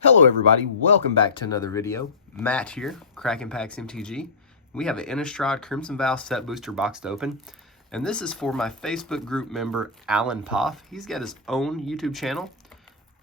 Hello everybody, welcome back to another video. Matt here, Cracking Packs MTG. We have an Innistrad Crimson Vow set booster box to open. And this is for my Facebook group member, Alan Poff. He's got his own YouTube channel,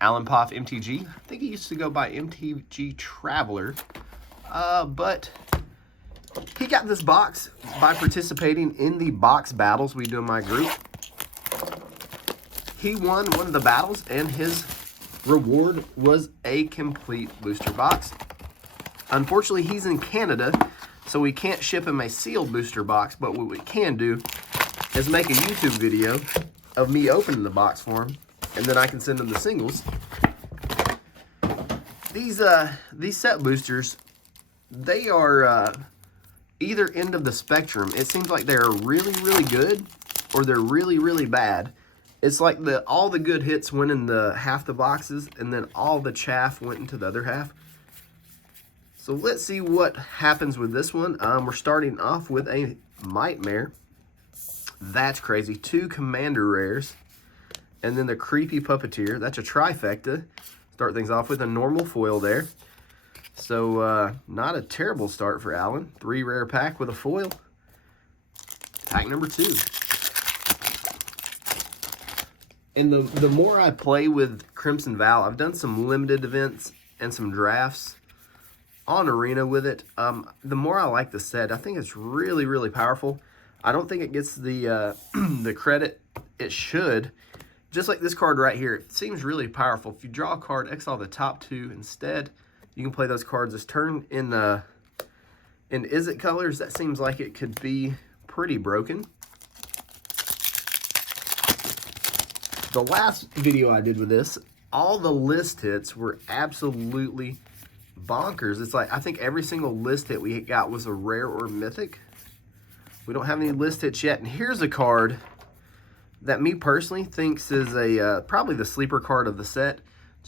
Alan Poff MTG. I think he used to go by MTG Traveler. But he got this box by participating in the box battles we do in my group. He won one of the battles and his reward was a complete booster box. Unfortunately, he's in Canada, so we can't ship him a sealed booster box, but what we can do is make a YouTube video of me opening the box for him, and then I can send him the singles. These set boosters, they are either end of the spectrum. It seems like they're really, really good, or they're really, really bad. It's like all the good hits went in half the boxes, and then all the chaff went into the other half. So let's see what happens with this one. We're starting off with a Nightmare. That's crazy. 2 Commander Rares. And then the Creepy Puppeteer. That's a trifecta. Start things off with a normal foil there. So not a terrible start for Alan. 3 rare pack with a foil. Pack number 2. And the more I play with Crimson Vow, I've done some limited events and some drafts on Arena with it. The more I like the set, I think it's really, really powerful. I don't think it gets the the credit it should. Just like this card right here, it seems really powerful. If you draw a card, exile the top 2 instead. You can play those cards this turn in Izzet colors. That seems like it could be pretty broken. The last video I did with this, all the list hits were absolutely bonkers. It's like, I think every single list hit we got was a rare or mythic. We don't have any list hits yet. And here's a card that me personally thinks is probably the sleeper card of the set.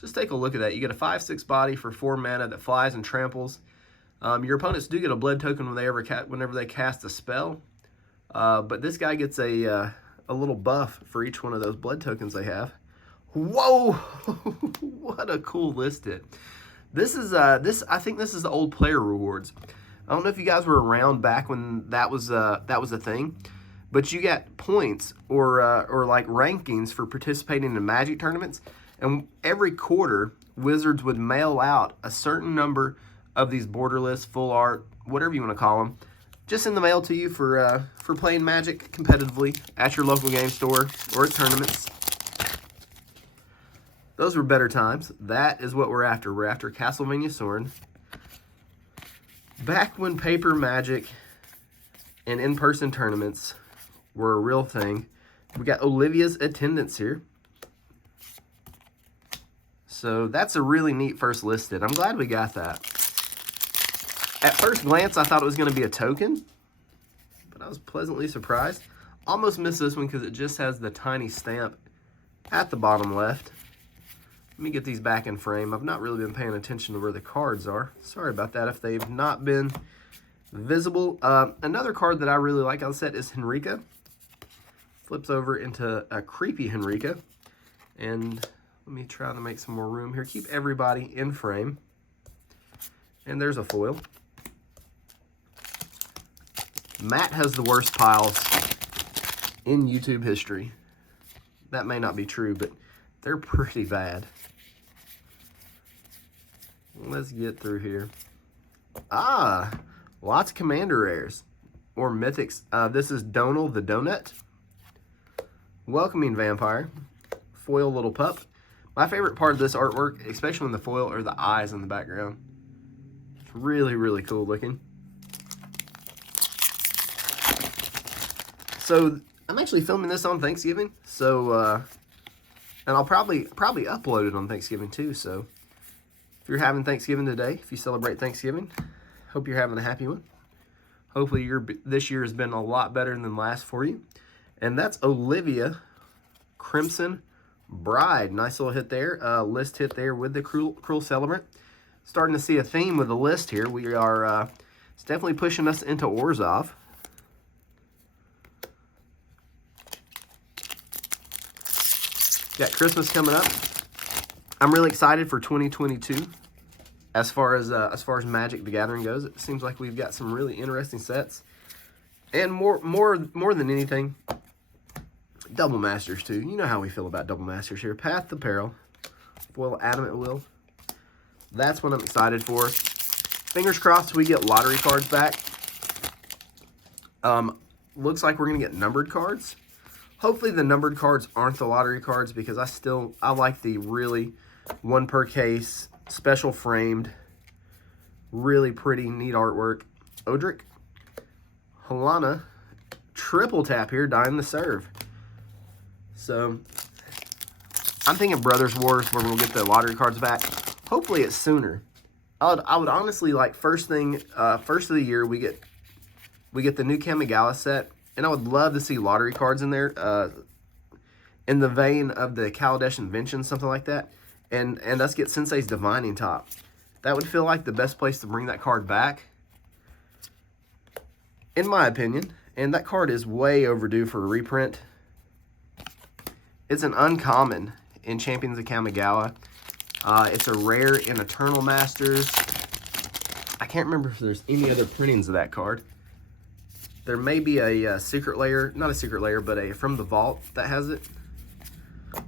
Just take a look at that. You get a 5/6 body for 4 mana that flies and tramples. Your opponents do get a blood token whenever they cast a spell. But this guy gets a little buff for each one of those blood tokens they have. Whoa! What a cool list hit. This is I think this is the old player rewards. I don't know if you guys were around back when that was a thing, but you got points or like rankings for participating in Magic tournaments, and every quarter Wizards would mail out a certain number of these borderless, full art, whatever you want to call them, just in the mail to you for playing Magic competitively at your local game store or at tournaments. Those were better times. That is what we're after. We're after Castlevania Sorin. Back when paper Magic and in-person tournaments were a real thing. We got Olivia's attendance here. So that's a really neat first listed. I'm glad we got that. At first glance, I thought it was going to be a token, but I was pleasantly surprised. Almost missed this one because it just has the tiny stamp at the bottom left. Let me get these back in frame. I've not really been paying attention to where the cards are. Sorry about that if they've not been visible. Another card that I really like on the set is Henrika. Flips over into a creepy Henrika. And let me try to make some more room here. Keep everybody in frame. And there's a foil. Matt has the worst piles in YouTube history. That may not be true, but they're pretty bad. Let's get through here. Lots of Commander Rares or Mythics. This is Donal the Donut. Welcoming Vampire. Foil Little Pup. My favorite part of this artwork, especially in the foil, are the eyes in the background. It's really, really cool looking. So I'm actually filming this on Thanksgiving, so and I'll probably upload it on Thanksgiving too. So if you're having Thanksgiving today, if you celebrate Thanksgiving, hope you're having a happy one. Hopefully this year has been a lot better than last for you. And that's Olivia Crimson Bride. Nice little hit there, list hit there with the Cruel Celebrant. Starting to see a theme with the list here. We are it's definitely pushing us into Orzhov. Got Christmas coming up. I'm really excited for 2022. As far as Magic the Gathering goes, it seems like we've got some really interesting sets, and more than anything, Double Masters too. You know how we feel about Double Masters here. Path to Peril, foil Adamant Will. That's what I'm excited for. Fingers crossed we get lottery cards back. Looks like we're gonna get numbered cards. Hopefully the numbered cards aren't the lottery cards, because I like the really one per case, special framed, really pretty, neat artwork. Odric, Halana, triple tap here, dying to serve. So I'm thinking Brothers Wars where we'll get the lottery cards back. Hopefully it's sooner. I would honestly like first of the year we get the new Kamigawa set, and I would love to see lottery cards in there, in the vein of the Kaladesh Invention, something like that, and us get Sensei's Divining Top. That would feel like the best place to bring that card back, in my opinion. And that card is way overdue for a reprint. It's an uncommon in Champions of Kamigawa. It's a rare in Eternal Masters. I can't remember if there's any other printings of that card. There may be a secret layer, not a secret layer, but a From the Vault that has it.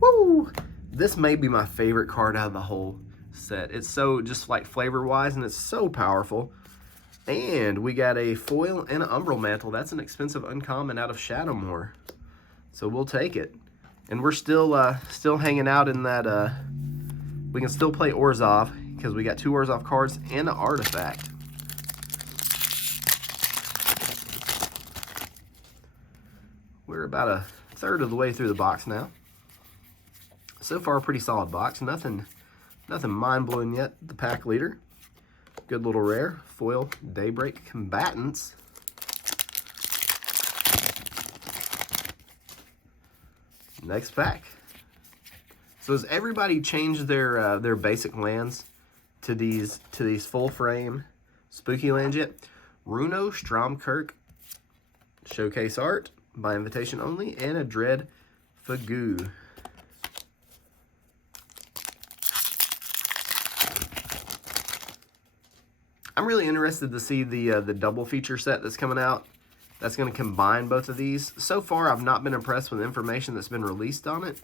Woo! This may be my favorite card out of the whole set. It's so, just like flavor-wise, and it's so powerful. And we got a foil and an Umbral Mantle. That's an expensive uncommon out of Shadowmoor. So we'll take it. And we're still hanging out in that, we can still play Orzhov, because we got 2 Orzhov cards and an artifact. We're about a third of the way through the box now. So far, a pretty solid box. Nothing mind-blowing yet. The pack leader. Good little rare. Foil Daybreak Combatants. Next pack. So has everybody changed their basic lands to these full frame spooky lands yet? Runo Stromkirk showcase art by invitation only, and a Dread Fagoo. I'm really interested to see the double feature set that's coming out. That's going to combine both of these. So far, I've not been impressed with the information that's been released on it,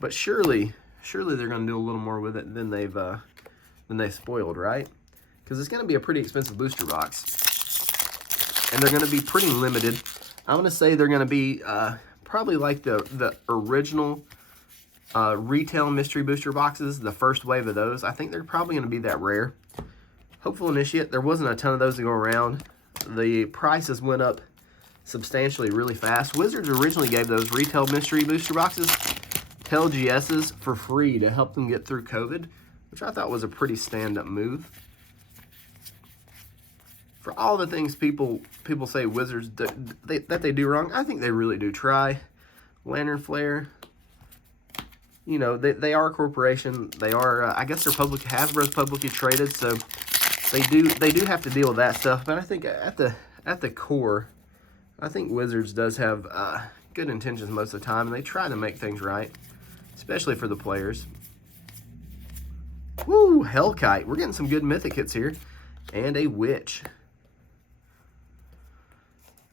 but surely they're going to do a little more with it than they've spoiled, right? Because it's going to be a pretty expensive booster box, and they're going to be pretty limited. I'm going to say they're going to be probably like the original retail mystery booster boxes, the first wave of those. I think they're probably going to be that rare. Hopeful Initiate, there wasn't a ton of those to go around. The prices went up substantially really fast. Wizards originally gave those retail mystery booster boxes to LGSs for free to help them get through COVID, which I thought was a pretty stand-up move. For all the things people say Wizards that they do wrong, I think they really do try. Lantern Flare, you know, they are a corporation. They are, I guess they're Hasbro's publicly traded, so they do have to deal with that stuff. But I think at the core, I think Wizards does have good intentions most of the time, and they try to make things right, especially for the players. Woo, Hellkite. We're getting some good mythic hits here, and a Witch.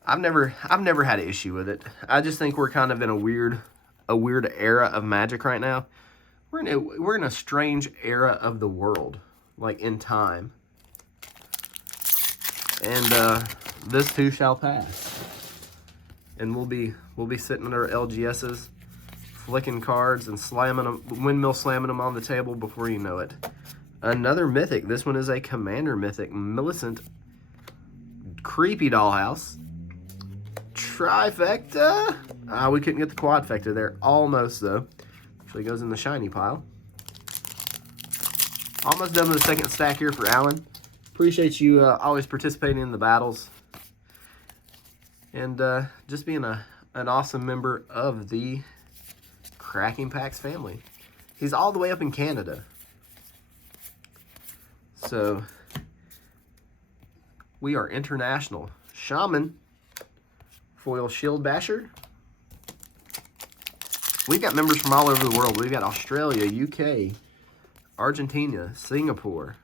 I've never had an issue with it. I just think we're kind of in a weird era of Magic right now. We're in a strange era of the world, like in time. And this too shall pass. And we'll be sitting at our LGSs, flicking cards and windmill slamming them on the table before you know it. Another mythic. This one is a Commander mythic, Millicent. Creepy Dollhouse. Trifecta. We couldn't get the quadfecta there. Almost though. Actually goes in the shiny pile. Almost done with the second stack here for Alan. Appreciate you always participating in the battles. And just being an awesome member of the Cracking Packs family. He's all the way up in Canada. So, we are international. Shaman. Foil Shield Basher. We've got members from all over the world. We've got Australia, UK, Argentina, Singapore,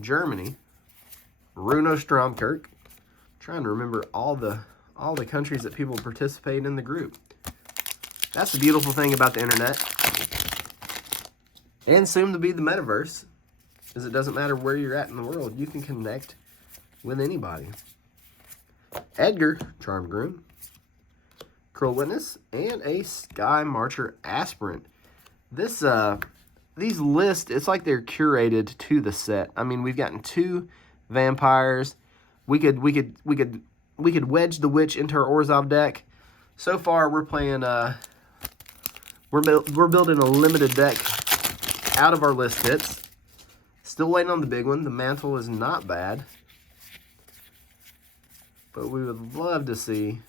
Germany, Runo Stromkirk. Trying to remember all the countries that people participate in the group. That's the beautiful thing about the internet, and soon to be the metaverse, is it doesn't matter where you're at in the world. You can connect with anybody. Edgar, Charmed Groom, Cruel Witness, and a Sky Marcher Aspirant. This these lists, it's like they're curated to the set. I mean, we've gotten 2 vampires. We could wedge the witch into our Orzhov deck. So far, we're playing we're building a limited deck out of our list hits. Still waiting on the big one. The mantle is not bad, but we would love to see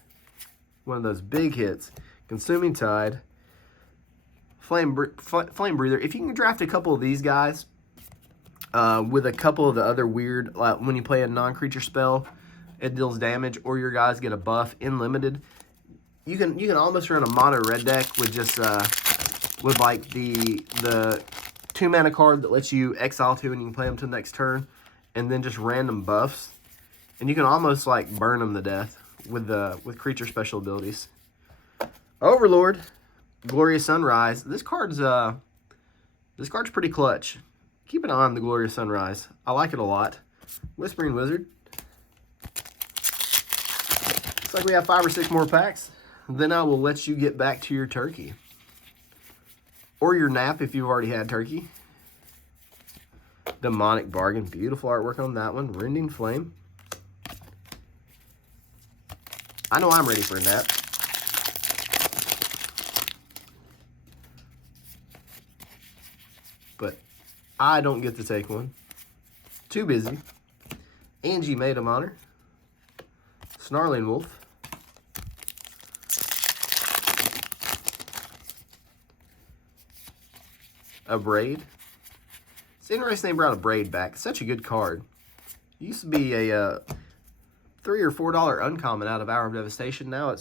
one of those big hits. Consuming Tide, Flame Breather. If you can draft a couple of these guys with a couple of the other weird, like when you play a non-creature spell, it deals damage, or your guys get a buff in limited. You can almost run a mono red deck with just with like the 2-mana card that lets you exile 2 and you can play them to the next turn, and then just random buffs, and you can almost like burn them to death with creature special abilities. Overlord, Glorious Sunrise. This card's pretty clutch. Keep an eye on the Glorious Sunrise. I like it a lot. Whispering Wizard. Looks like we have 5 or 6 more packs. Then I will let you get back to your turkey. Or your nap if you've already had turkey. Demonic Bargain. Beautiful artwork on that one. Rending Flame. I know I'm ready for a nap. But I don't get to take one. Too busy. Angie, Maid of Honor. Snarling Wolf. A Braid. It's interesting they brought a Braid back. It's such a good card. It used to be a $3 or $4 uncommon out of Hour of Devastation. Now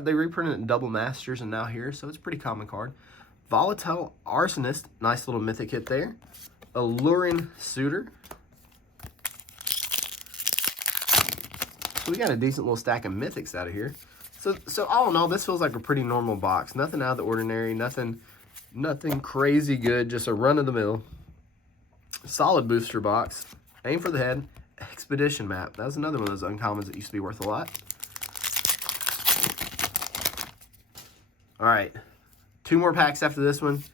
they reprinted it in Double Masters and now here, so it's a pretty common card. Volatile Arsonist. Nice little mythic hit there. Alluring Suitor. So we got a decent little stack of mythics out of here. So all in all, this feels like a pretty normal box. Nothing out of the ordinary. Nothing crazy good. Just a run-of-the-mill. Solid booster box. Aim for the Head. Expedition Map. That was another one of those uncommons that used to be worth a lot. All right. 2 more packs after this one.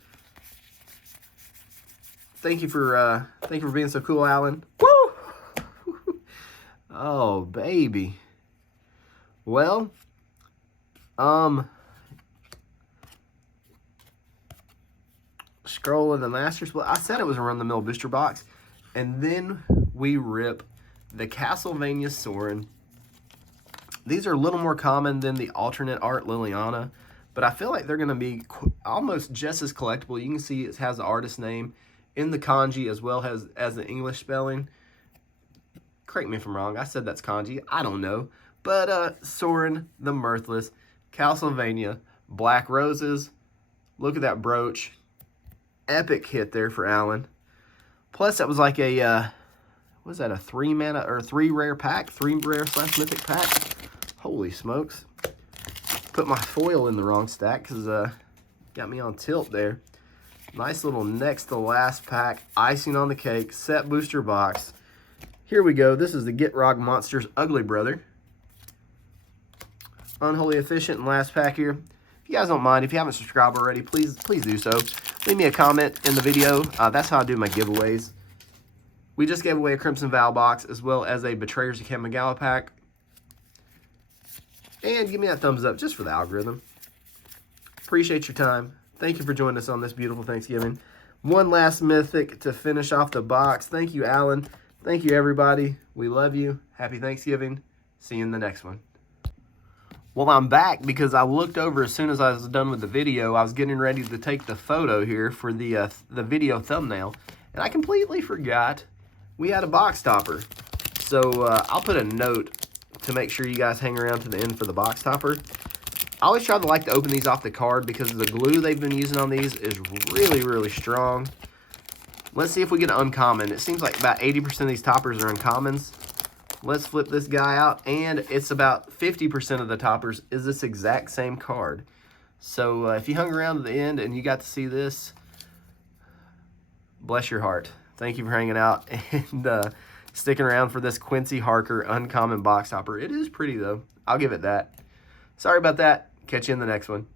Thank you for being so cool, Alan. Woo! Oh, baby. Well, Scroll of the Masters. Well, I said it was a run-the-mill booster box. And then we rip the Castlevania Sorin. These are a little more common than the alternate art Liliana, but I feel like they're going to be almost just as collectible. You can see it has the artist name in the kanji as well as the English spelling. Correct me if I'm wrong. I said that's kanji. I don't know. But Sorin the Mirthless, Castlevania, Black Roses. Look at that brooch. Epic hit there for Alan. Plus, that was like a, what was that, a 3-mana or 3 rare pack? 3 rare / mythic pack? Holy smokes. Put my foil in the wrong stack because got me on tilt there. Nice little next to last pack. Icing on the cake. Set booster box. Here we go. This is the Gitrog Monsters Ugly Brother. Unholy Efficient and last pack here. If you guys don't mind, if you haven't subscribed already, please do so. Leave me a comment in the video. That's how I do my giveaways. We just gave away a Crimson Vow box as well as a Betrayers of Kamigawa pack. And give me that thumbs up just for the algorithm. Appreciate your time. Thank you for joining us on this beautiful Thanksgiving. One last mythic to finish off the box. Thank you, Alan. Thank you, everybody. We love you. Happy Thanksgiving. See you in the next one. Well, I'm back because I looked over as soon as I was done with the video. I was getting ready to take the photo here for the video thumbnail, and I completely forgot we had a box topper. So I'll put a note to make sure you guys hang around to the end for the box topper. I always try to open these off the card because the glue they've been using on these is really, really strong. Let's see if we get an uncommon. It seems like about 80% of these toppers are uncommons. Let's flip this guy out, and it's about 50% of the toppers is this exact same card. So if you hung around to the end and you got to see this, bless your heart. Thank you for hanging out and sticking around for this Quincy Harker uncommon box topper. It is pretty, though. I'll give it that. Sorry about that. Catch you in the next one.